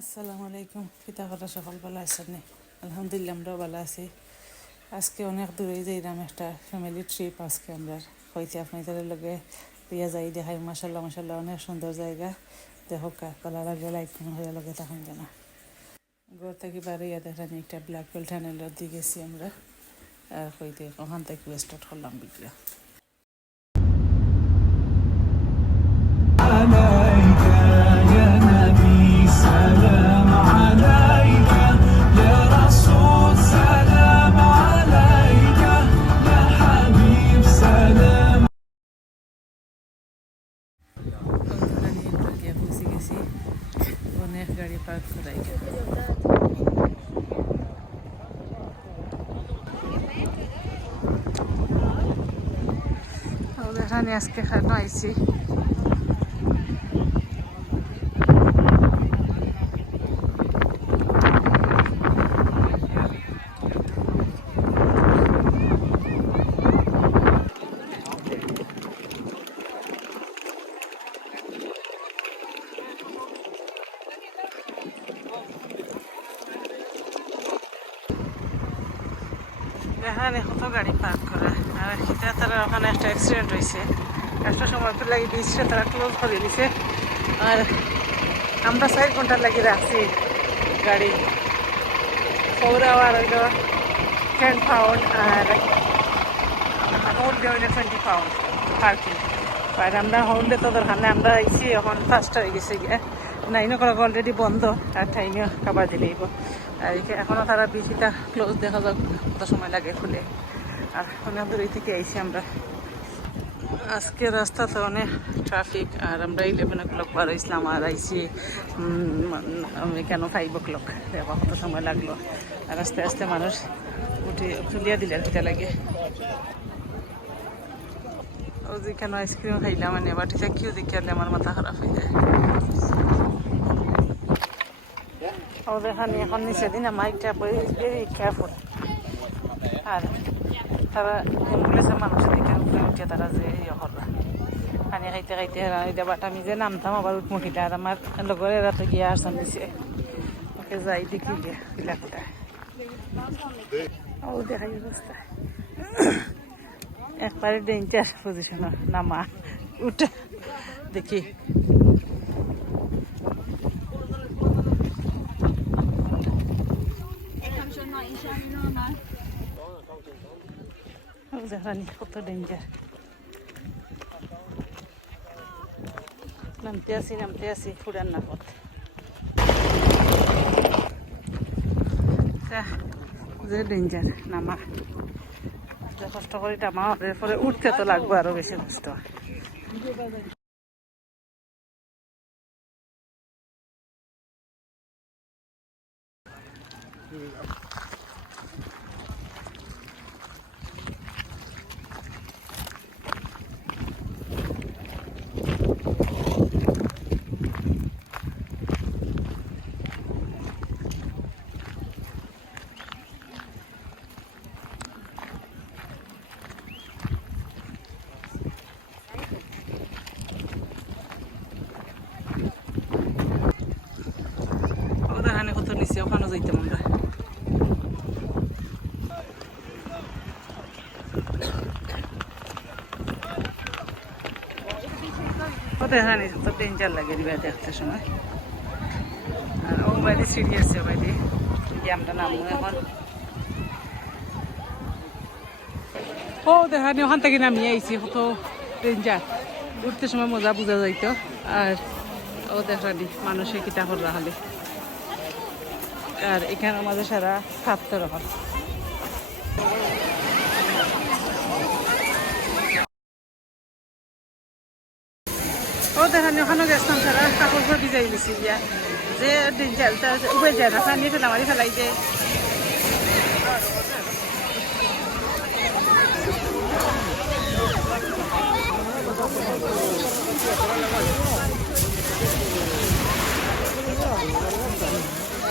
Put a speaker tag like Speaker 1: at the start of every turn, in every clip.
Speaker 1: আসসালামু আলাইকুম। পিতা কথা সকল ভালো আছেন আলহামদুলিল্লাহ, আমরাও ভালো আছি। আজকে অনেক দূরে যাইলাম একটা ফ্যামিলি ট্রিপ আজকে আমরা। হইতে আপনাদের লগে দিয়া যাই দেখাই। মাসাল্লাহ মাসাল্লাহ অনেক সুন্দর জায়গা। দেখো ভালো লাগে লাইক হয়ে লগে তখন জানা। ঘর থেকে বাড়িয়া দেখানি একটা ব্ল্যাক বেল টানেলের দিয়ে গেছি আমরা। আর হইতে ওখান থেকে স্টার্ট করলাম ভিডিও অনেক গাড়ি পার্ক করাই আমাদের এখানে আজকে খানো আইছি এখানে কত গাড়ি পার্ক করা? আর সেটা তারা ওখানে একটা অ্যাক্সিডেন্ট হয়েছে একটা সময় তো লাগি দিচ্ছে তারা ক্লোজ করে দিছে আর আমরা চার ঘণ্টা লাগি রাখছি গাড়ি। ফোর আওয়ার হইল টেন পাউন্ড আর হোল ডে হইলে টোয়েন্টি পাউন্ড পার্কিং আর আমরা হোল ডে তো দরকার আমরা আইছি, এখন ফার্স্ট হয়ে গেছে গিয়ে। নাইনও করা অলরেডি বন্ধ, আর টাইমে খাবার দিলেইব আর এখা- এখনও তারা বেশিটা ক্লোজ দেখা যাক কত সময় লাগে খুলে। আর অনেক দূরে থেকে আইছি আমরা। আজকে রাস্তাতে অনেক ট্রাফিক আর আমরা ইলেভেন ও ক্লক বার হয়েছিলাম আর আইসি কেন ফাইভ ও ক্লক কত সময় লাগল। আর আস্তে আস্তে মানুষ উঠে তুলিয়া দিলে কিটা লাগে। ও যে কেন আইসক্রিম খাইলাম মানে বাটিতে কেউ দেখে আনলে আমার মাথা খারাপ হয়ে যায়। ওদের এখানে এখন নিচে দিন মাইকটা ভেরি কেয়ারফুল আর তারা অ্যাম্বুলেন্সের মানুষের দিকে উপরে উঠে তারা যে ইয়ে করবে পানি খাইতে খাইতে এটা বাট আমি যে নামতাম, আবার উঠমুখিটা আর আমার লগর এরা তো গিয়ে আসন দিছে। ওকে যাই দেখি গিয়ে বিলাকটা ও দেখাই অবস্থা একবারে ডেঞ্জার পজিশন নামা। উঠে, দেখি ও জানি কত ডেঞ্জার নামতে আসি নামতে আসি ফুরান না পথ যে ডেঞ্জার নামা কষ্ট করে নামা এরপরে উঠতে তো লাগবে আরও বেশি কষ্ট ওদের হানে কত নিচে যাইতাম আমরা ওদের হানে তো ডেঞ্জার লাগে সময় আর ও বাইরে সিঁড়ি আছে বাইরে যে আমরা নামবো এখন ও ওখান থেকে নামিয়ে আইছি কত ডেঞ্জার উঠতে সময় মজা বোঝা যাইতো আর ও দেখানি মানুষের কিতা করা হলে আর এখানে আমাদের সারা রকম ও দেখানি, ওখানে গেছিলাম সারা। কাপড় পর ভিজাই দিছি গিয়া। যে ডেঞ্জার উবে যায় না পানি ফেলা মারি ফেলাই যে।
Speaker 2: Thank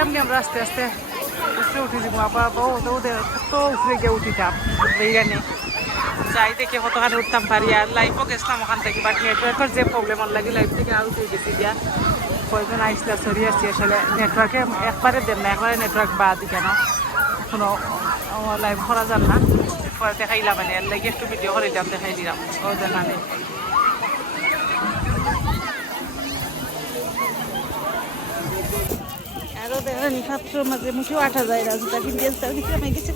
Speaker 1: যাইলাম নি আমরা আস্তে আস্তে উঠে যাব। আবার বউ তো ওদের কত উপরে গিয়ে উঠিতাম বেইরানি যাই দেখে কতখানি উঠতাম পারি। আর লাইফও গেছিলাম ওখান থেকে বাট নেটওয়ার্কের যে প্রবলেম আর লাগে লাইফ থেকে আউট হয়ে গেছি গিয়া। কয়জন আইসলা, সরি, আসছি আসলে। নেটওয়ার্কে একবারে দেন না, একবারে নেটওয়ার্ক বাদ কেন, কোনো লাইভ করা যান না। পরে দেখাইলাম মানে এর লাগে একটু ভিডিও করে দিলাম দেখাই দিলাম। ওদের নামে আরও দেখেন ছাত্র মাঝে মুখেও আঠা যায় রাজুটা কিন্তু আমি গেছে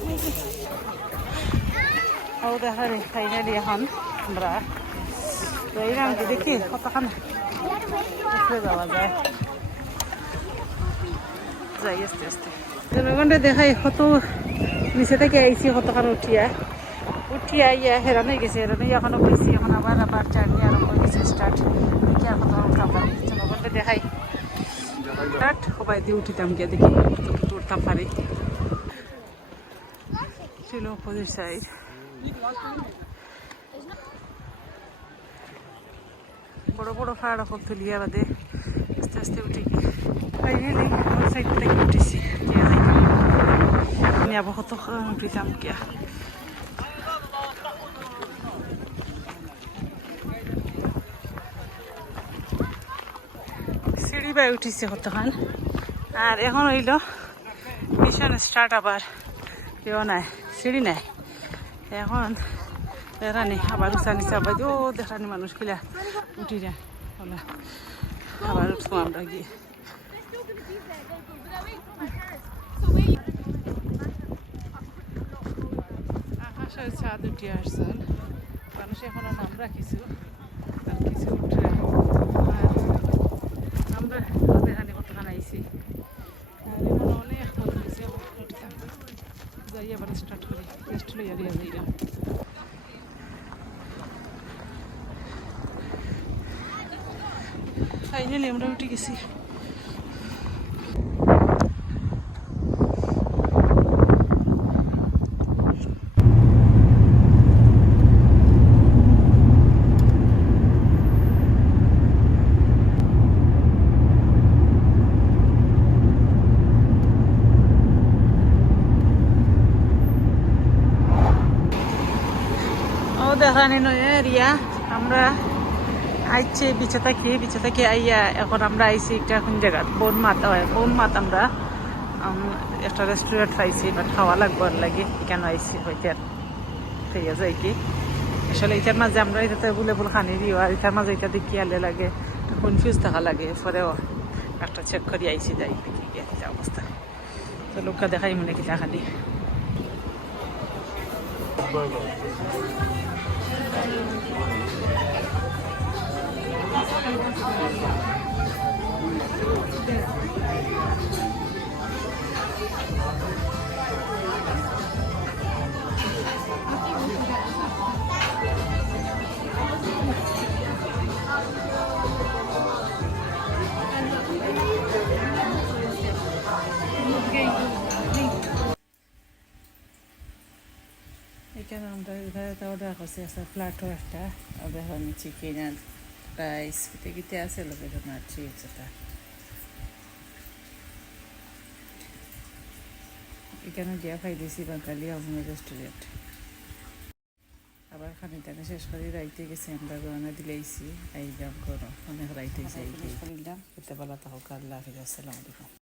Speaker 1: ও দেখা রে ফাইনালি এখন আমরা যাইলাম কি দেখি কতক্ষণ যাওয়া যায়। যাই, আস্তে আস্তে। জনগণটা দেখাই, কত নিচে থেকে আইসি কতক্ষণ উঠিয়া। উঠিয়া, ইয়া, হেরানো গেছে, হেরানো এখনও পাইছি এখন আবার আবার জার্নি আরম্ভ হয়েছে স্টার্ট দেখি আর কতক্ষণ পারি জনগণটা দেখাই। স্টার্ট সবাই দিয়ে উঠিতাম গিয়ে দেখি উঠতাম পারি। ছিল অপোজিট সাইড বড় বড় ফাড় এখন তুলিয়া বাদে আস্তে আস্তে উঠি। আমার সাইড থেকে উঠেছি। কিয়া যাই আবার কত উঠিতাম কিয়া বাই উঠিছে কতক্ষণ আর এখন হইল মিশন স্টার্ট আবার। কেউ নাই, সিঁড়ি নাই। এখন দেখানি, আবার উঁচা নিচা আবার ও, দেখানি মানুষ কিলা উঠি যায়। বলে আবার উঠবো আমরা গিয়ে। আকাশের ছাদ উঠে আসছেন মানুষ এখনও নাম কিছু আর কিছু উঠে আর আমরা দেখানি কতখান আইছি আর এখন অনেক ভালো হয়েছে উঠতাম যাই আবার স্টার্ট করি লইয়া দিয়া যাইলাম ফাইনালি আমরা উঠে গেছি ও দেখানি নয় রিয়া, আমরা আইছে, বিছে থাকি বিছে থাকি আইয়া এখন আমরা আইছি একটা এখন জায়গা, বন মাত বন মাত আমরা একটা রেস্টুরেন্ট পাইছি বাট খাওয়া লাগবো লাগে, কেন আইছি, হইতে আর ঠিক আছে কি। আসলে এটার মাঝে আমরা এটাতে বলে বলে খানি দিও, আর এটার মাঝে এটা দেখি আলে লাগে কনফিউজ থাকা লাগে পরেও একটা চেক করি আইছি, যাই কি অবস্থা। তো লোককে দেখাই, মনে কি খানি এখানে এখানে অর্ডার করছি আছে ফ্ল্যাটও একটা হয়নি চিকেন আর রাইস গিতে গিতে আছে, লোকের আর চিপস এটা এখানে গিয়া খাই দিয়েছি বাঙালি আহমেদ রেস্টুরেন্ট আবার খানি খানিটাকে শেষ করে রাইতে গেছি, আমরা রওনা দিলেইছি আইলাম করো অনেক রাইতে যাই। করিলাম এতে বেলা তাহলে আল্লাহ হাফিজ, আসসালামু আলাইকুম।